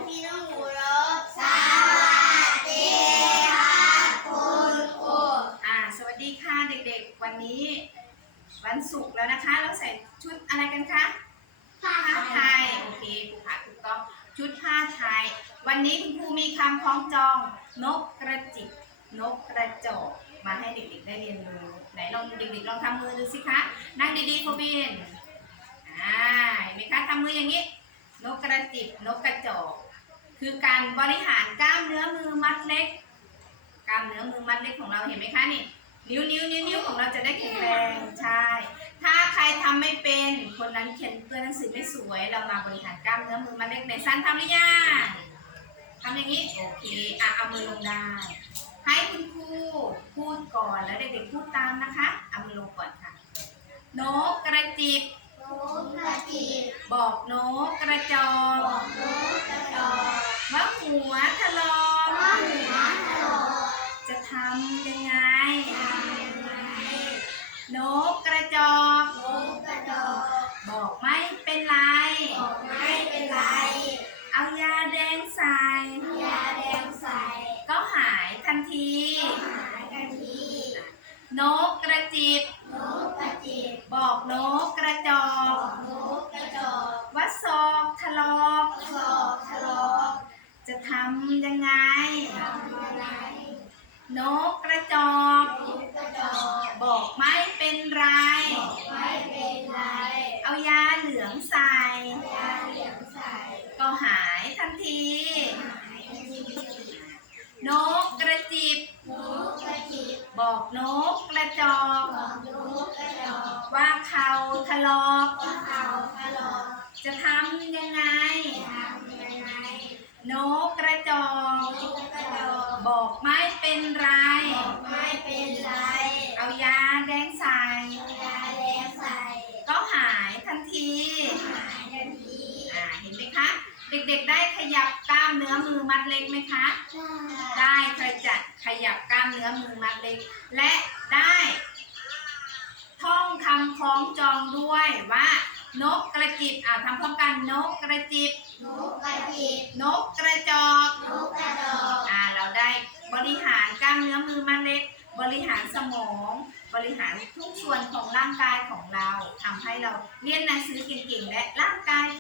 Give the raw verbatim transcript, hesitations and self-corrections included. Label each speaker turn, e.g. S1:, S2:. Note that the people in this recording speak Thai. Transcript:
S1: ที่น้องหนูรบสวัสดีค่ะคุณครูอ่าสวัสดีค่ะเด็กๆวันนี้วันศุกร์แล้วนะคะเราใส่ชุดอะไรกันคะผ้าไทยโอเคครูค่ะถูกต้องชุดผ้าไทยวันนี้คุณครูมีคำคล้องจองนกกระจิบนกกระจอกมาให้เด็กๆได้เรียนรู้ไหนลองเด็กๆลองทำมือดูสิคะนั่งดีๆโฟบินอ่าเห็นไหมคะทำมืออย่างนี้นกกระจิบนกกระจอกคือการบริหารกล้ามเนื้อมือมัดเล็กกล้ามเนื้อมือมัดเล็กของเราเห็นไหมคะนี่นิ้วนิ้วนิ้วนิ้วของเราจะได้แข็งแรงใช่ถ้าใครทำไม่เป็นคนนั้นเขียนตัวหนังสือไม่สวยเรามาบริหารกล้ามเนื้อมือมัดเล็กในสั้นทำหรือยังทำอย่างนี้โอเคอ่ะเอามือลงได้ให้คุณครูพูดก่อนแล้วเด็กๆพูดตามนะคะเอามือลงก่อนค่ะนกกระจิบ
S2: นกกระจิบ
S1: บอกนกกระจอก
S2: บอกนกกระจอก
S1: ว่าหัวถลอก
S2: ว่าหัวถลอก
S1: จะทำยังไง
S2: ทำยังไง
S1: นกกระจอก
S2: นกกระจอก
S1: บอกไม่เป็นไร
S2: บอกไม่เป็นไร
S1: เอายาแดงใส่
S2: ยาแดงใส่
S1: ก็หายทันที
S2: ก็หายทันที
S1: นกกระจิบ
S2: นกกระจิบ
S1: บอกนกกระจอก
S2: บอกนกกระจอก
S1: ว่าศอกถลอก
S2: ศอกถลอก
S1: จะทำยังไง
S2: ทำยังไง
S1: นกกระจอก
S2: นกกระจอก
S1: บอกไม่เป็นไร
S2: บอกไม่เป็นไร
S1: เอายาเหลืองใส่
S2: ยาเหลืองใส่
S1: ก็หายทันที
S2: หายทันที
S1: นกกระจิบ
S2: นกกระจิบ
S1: บอกนกกระจอก
S2: บอกนกกระจอก
S1: ว่าเขาถลอก
S2: ว่าเขาถลอก
S1: จะทำยังไง
S2: ทำยังไง
S1: นกกระจอก
S2: นกกระจอก
S1: บอกไม่เป็นไร
S2: บอกไม่เป็นไร
S1: เอายาแดงใส่
S2: ยาแดงใส่
S1: ก็หายทันที
S2: หายทันที
S1: อ่าเห็นไหมคะเด็กๆได้ขยับกล้ามเนื้อมือมัดเล็กไหมคะได้เคยจัดขยับกล้ามเนื้อมือมัดเล็กและได้ท่องคำคล้องจองด้วยว่านกกระจิบอ่าทำพร้อมกันนกกระจิบ
S2: นกกระจิบ
S1: นกกระจอก
S2: นกกระจอก
S1: อ่าเราได้บริหารกล้ามเนื้อมือมัดเล็กบริหารสมอง บริหารทุกส่วนของร่างกายของเราทำให้เราเรียนหนังสือเก่งๆและร่างกาย